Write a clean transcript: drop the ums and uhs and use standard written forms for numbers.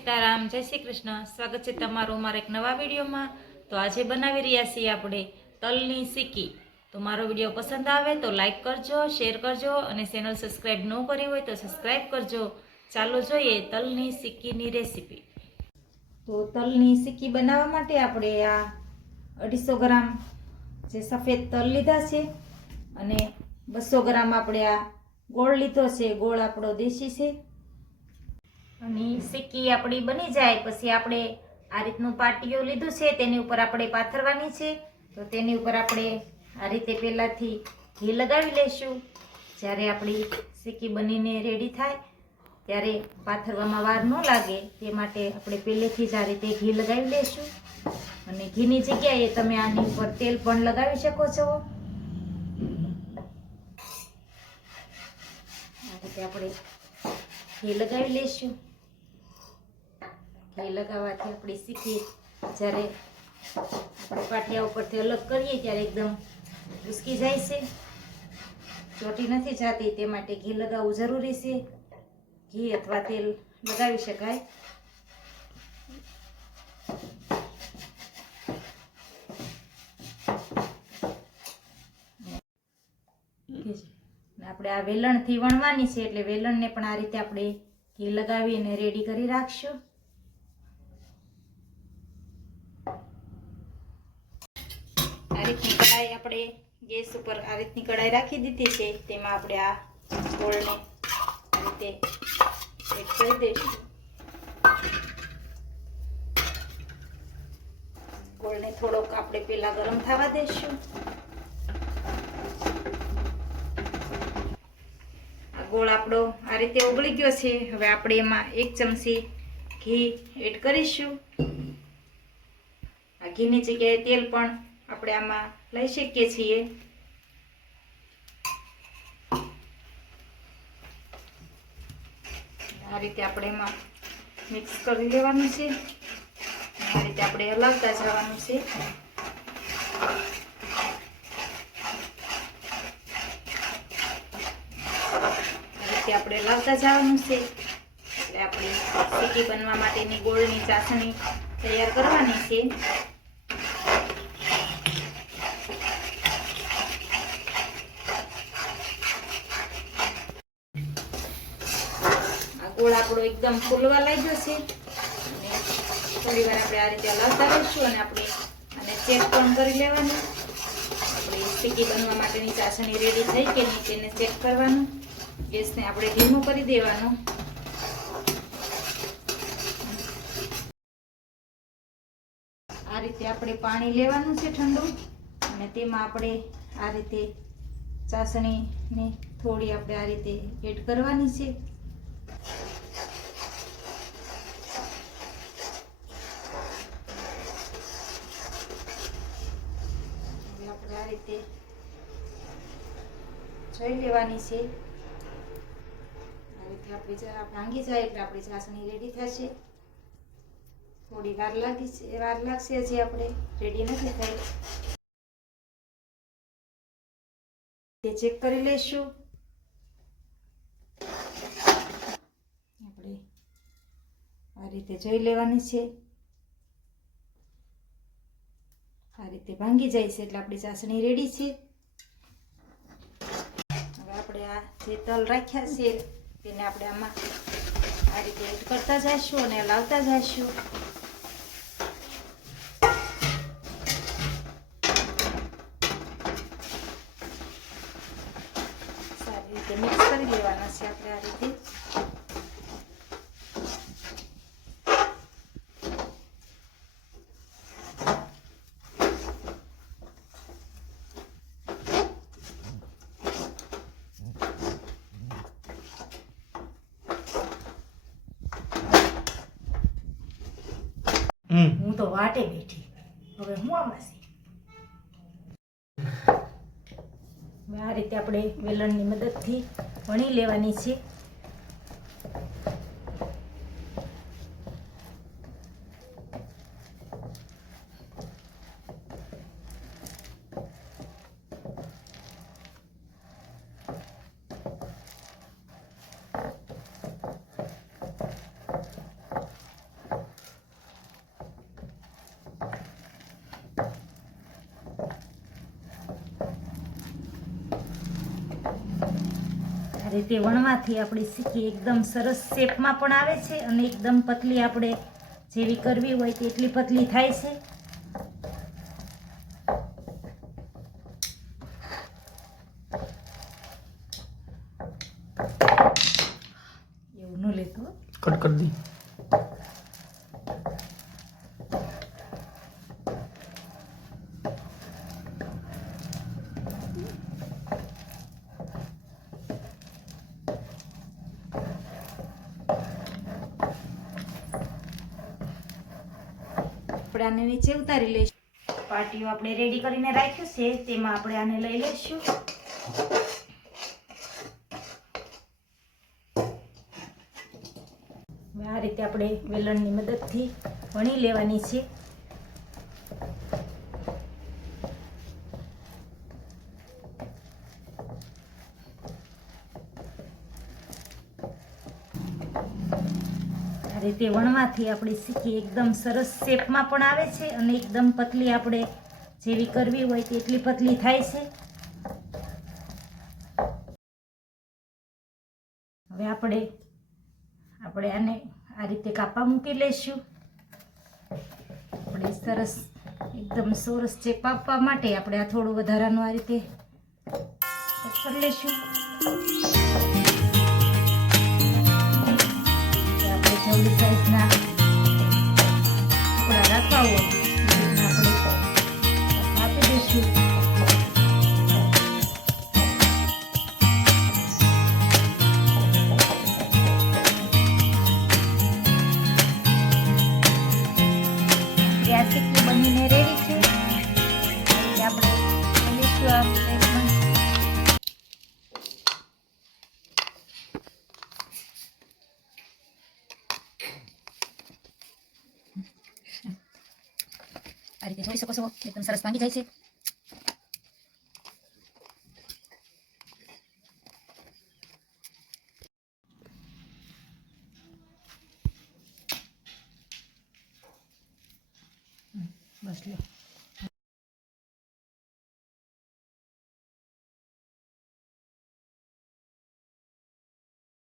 સીતારામ, જય શ્રી કૃષ્ણ. સ્વાગત છે તમારું મારા એક નવા વિડીયોમાં. તો આજે બનાવી રહ્યા છીએ આપણે તલની સિક્કી. તો મારો વિડીયો પસંદ આવે તો લાઈક કરજો, શેર કરજો અને ચેનલ સબસ્ક્રાઈબ ન કરી હોય તો સબસ્ક્રાઈબ કરજો. ચાલો જોઈએ તલની સિક્કીની રેસીપી. તો તલની સિક્કી બનાવવા માટે આપણે આ 250 ગ્રામ જે સફેદ તલ લીધા છે અને 200 ગ્રામ આપણે આ ગોળ લીધો છે. ગોળ આપણો દેશી છે. અને સિક્કી આપણી બની જાય પછી આપણે આ રીતનું પાટીઓ લીધું છે, તેની ઉપર આપણે પાથરવાની છે. તો તેની ઉપર આપણે આ રીતે પહેલાંથી ઘી લગાવી લઈશું. જ્યારે આપણી સિક્કી બનીને રેડી થાય ત્યારે પાથરવામાં વાર ન લાગે તે માટે આપણે પહેલેથી જ આ રીતે ઘી લગાવી લઈશું. અને ઘીની જગ્યાએ તમે આની ઉપર તેલ પણ લગાવી શકો છો. આ રીતે આપણે ઘી લગાવી લઈશું. ઘી લગાવવાથી આપણી સિક્કી જ્યારે આપણે પાટિયા ઉપરથી અલગ કરીએ ત્યારે એકદમ ઉસકી જાય છે, ચોટી નથી જતી. તે માટે ઘી લગાવવું જરૂરી છે. ઘી અથવા તેલ લગાવી શકાય. આપણે આ વેલણથી વણવાની છે એટલે વેલણને પણ આ રીતે આપણે ઘી લગાવીને રેડી કરી રાખશું. આ રીતની કઢાઈ આપણે ગેસ ઉપર આ રીતની કઢાઈ રાખી દીધી છે. તેમાં આપણે આ ગોળને આ રીતે એડ કરી દઈશું. ગોળને થોડોક આપણે પહેલા ગરમ થવા દઈશું. આ ગોળ આપણો આ રીતે ઓગળી ગયો છે. હવે આપણે એમાં 1 ચમચી ઘી એડ કરીશું. આ ઘીની જગ્યાએ તેલ પણ આપણે આમાં લઈ શકીએ છીએ. આ રીતે આપણે એમાં મિક્સ કરી લેવાનું છે. આ રીતે આપણે હલાવતા જવાનું છે. આ રીતે આપણે હલાવતા જવાનું છે. એટલે આપણી સિક્કી બનવા માટેની ગોળની ચાસણી તૈયાર કરવાની છે. ગોળ આપણો એકદમ ફૂલવા લાગ્યો છે. અને થોડી વાર આપણે આ રીતે હલાવતા રહીશું અને આપણે આને ચેક પણ કરી લેવાનું. આપણી સિક્કી બનવા માટેની ચાસણી રેડી થઈ કે નહીં તેને ચેક કરવાનું. ગેસને આપણે ધીમું કરી દેવાનું. આ રીતે આપણે પાણી લેવાનું છે ઠંડુ અને તેમાં આપણે આ રીતે ચાસણીને થોડી આપણે આ રીતે એડ કરવાની છે. આપણે આ રીતે જોઈ લેવાની છે. આ રીતે આપણી જરા ભાંગી જાય એટલે આપણી ચાસણી રેડી થશે. થોડી વાર લાગશે હજી આપણે રેડી નથી થઈ. તે ચેક કરી લઈશું. આપણે આ રીતે જોઈ લેવાની છે. આ રીતે ભાંગી જાય છે એટલે આપણી ચાસણી રેડી છે. હવે આપણે આ જે તલ રાખ્યા છે તેને આપણે આમાં આ રીતે એડ કરતા જઈશું અને હલાવતા જઈશું. સારી રીતે મિક્સ કરી લેવાના છે આપણે આ રીતે. હું તો વાટે બેઠી. હવે હું આમાં આ રીતે આપણે વેલણની મદદથી વણી લેવાની છે. આ રીતે વણવાથી આપણી સિક્કી એકદમ સરસ શેપમાં પણ આવે છે અને એકદમ પતલી આપણે જેવી કરવી હોય તેટલી પતલી થાય છે. એવું ન લેતો, કટ કરી દી. આપણે આને નીચે ઉતારી લઈશું. પાટીઓ આપણે રેડી કરીને રાખ્યું છે, તેમાં આપણે આને લઈ લઈશું. આ રીતે આપણે વેલણની મદદથી વણી લેવાની છે. આ રીતે વણવાથી આપણી સિક્કી એકદમ સરસ શેપમાં પણ આવે છે અને એકદમ પતલી આપણે જેવી કરવી હોય તેટલી પતલી થાય છે. હવે આપણે આને આ રીતે કાપા મૂકી લઈશું. આપણે સરસ એકદમ સરસ ચેપ આપવા માટે આપણે આ થોડું વધારાનું આ રીતે કટ કરી લઈશું. આપણે જવડી સાઈઝના ટુકડા રાખવા હોય આપણે આપી દઈશું. સિક્કી બનીને રેડી છે. આપણે લઈશું આ પ્લેટમાં. આ રીતે જોઈ શકો છો, એકદમ સરસ ભાંગી જાય છે. બસ લો.